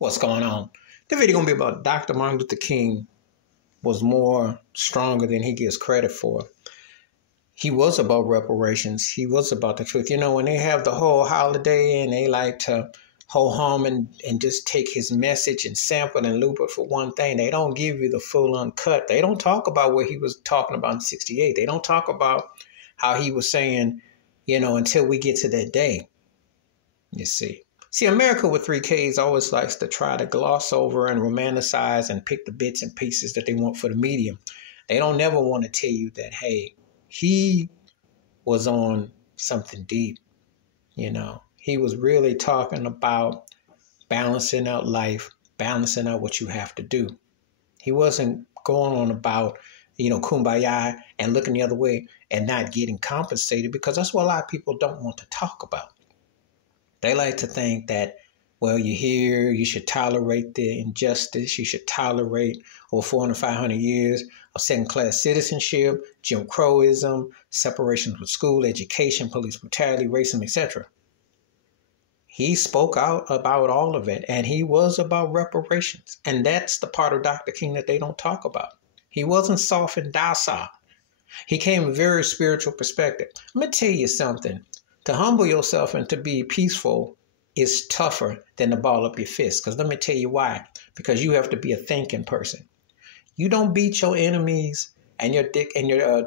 What's going on? The video gonna be about Dr. Martin Luther King was more stronger than he gets credit for. He was about reparations. He was about the truth. You know, when they have the whole holiday and they like to ho hum and just take his message and sample and loop it for one thing, they don't give you the full uncut. They don't talk about what he was talking about in 68. They don't talk about how he was saying, you know, until we get to that day. You see. See, America with 3Ks always likes to try to gloss over and romanticize and pick the bits and pieces that they want for the media. They don't never want to tell you that, hey, he was on something deep. You know, he was really talking about balancing out life, balancing out what you have to do. He wasn't going on about, you know, kumbaya and looking the other way and not getting compensated, because that's what a lot of people don't want to talk about. They like to think that, well, you're here, you should tolerate the injustice, you should tolerate over 400, 500 years of second-class citizenship, Jim Crowism, separations from school, education, police brutality, racism, etc. He spoke out about all of it, and he was about reparations. And that's the part of Dr. King that they don't talk about. He wasn't soft and docile. He came from a very spiritual perspective. Let me tell you something. To humble yourself and to be peaceful is tougher than to ball up your fist. Because let me tell you why. Because you have to be a thinking person. You don't beat your enemies and your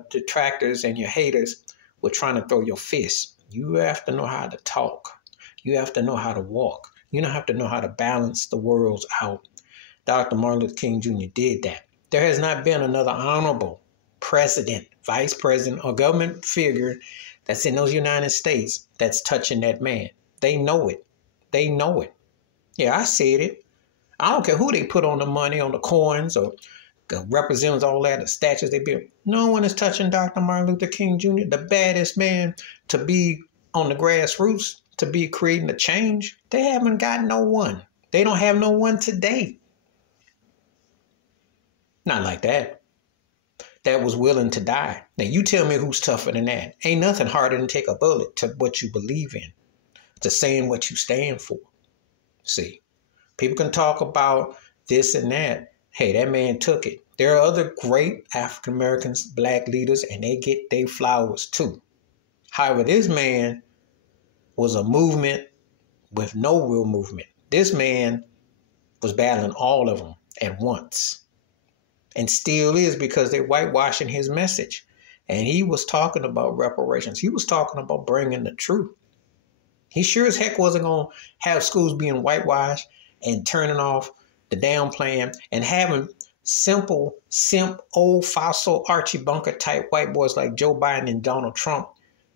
detractors and your haters with trying to throw your fist. You have to know how to talk. You have to know how to walk. You don't have to know how to balance the worlds out. Dr. Martin Luther King Jr. did that. There has not been another honorable president, vice president, or government figure that's in those United States that's touching that man. They know it. They know it. Yeah, I said it. I don't care who they put on the money, on the coins, or represents all that, the statues they build. No one is touching Dr. Martin Luther King Jr., the baddest man to be on the grassroots, to be creating a change. They haven't got no one. They don't have no one today. Not like that. That was willing to die. Now, you tell me who's tougher than that. Ain't nothing harder than take a bullet to what you believe in, to saying what you stand for. See, people can talk about this and that. Hey, that man took it. There are other great African Americans, black leaders, and they get their flowers too. However, this man was a movement with no real movement. This man was battling all of them at once. And still is, because they're whitewashing his message. And he was talking about reparations. He was talking about bringing the truth. He sure as heck wasn't going to have schools being whitewashed and turning off the downplaying and having simple, old fossil Archie Bunker type white boys like Joe Biden and Donald Trump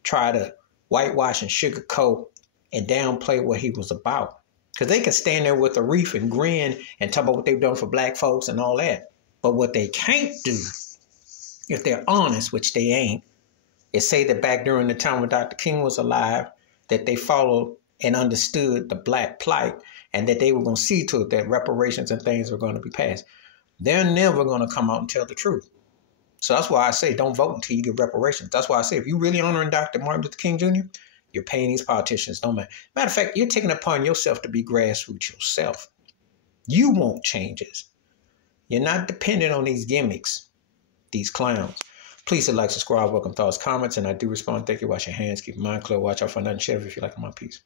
try to whitewash and sugarcoat and downplay what he was about. Because they can stand there with a reef and grin and talk about what they've done for black folks and all that. But what they can't do, if they're honest, which they ain't, is say that back during the time when Dr. King was alive, that they followed and understood the black plight and that they were going to see to it that reparations and things were going to be passed. They're never going to come out and tell the truth. So that's why I say don't vote until you get reparations. That's why I say if you're really honoring Dr. Martin Luther King Jr., you're paying these politicians no matter. Matter of fact, you're taking it upon yourself to be grassroots yourself. You want changes. You're not dependent on these gimmicks, these clowns. Please hit like, subscribe, welcome thoughts, comments, and I do respond. Thank you. Wash your hands, keep your mind clear, watch out for nothing. Share if you like my piece.